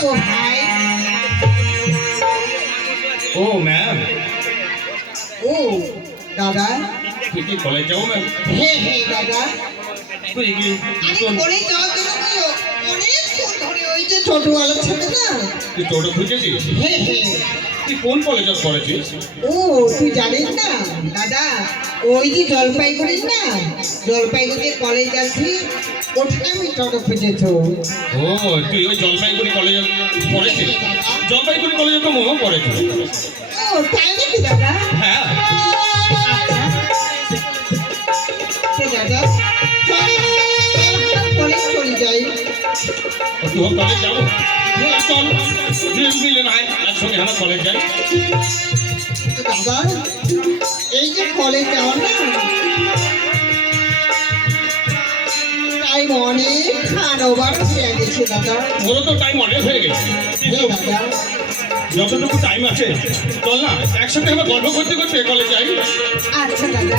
যাবো ভাই। ও ম্যাম, ও দাদা, তুই কি কলেজ যাবো ম্যাম? হ্যাঁ হ্যাঁ দাদা, তুই কি আমি কলেজ যাওয়ার জন্য কি অনেকক্ষণ ধরে ওই যে টোটোওয়ালা ছেলে না, তুই টোটো খুঁজেছিস? হ্যাঁ হ্যাঁ। তুই কোন কলেজে পড়েছিস? ও তুই জানিস না দাদা, ওই যে জলপাইগুড়ির না, জলপাইগুড়ির কলেজ আছে, ওখানে আমি টোটো খুঁজেছ। ও তুই ওই জলপাইগুড়ি কলেজে পড়েছিস? জলপাইগুড়ি কলেজে তো মোমো পড়েছিল। ও তাই নাকি দাদা? হ্যাঁ, দাদা কলেজ চলে যাই। তুই কলেজ যাবো? চল মিলে না একসঙ্গে আমার কলেজ যাই। দাদা এই যে কলেজ যাওয়ার না টাইম অনেক ওভার হয়ে গেছে দাদা। ওরও তো টাইম অনেক হয়ে গেছে। হ্যাঁ দাদা, যতটুকু টাইম আছে চল না একসাথে আমরা গল্প করতে করতে কলেজ যাই। আচ্ছা দাদা।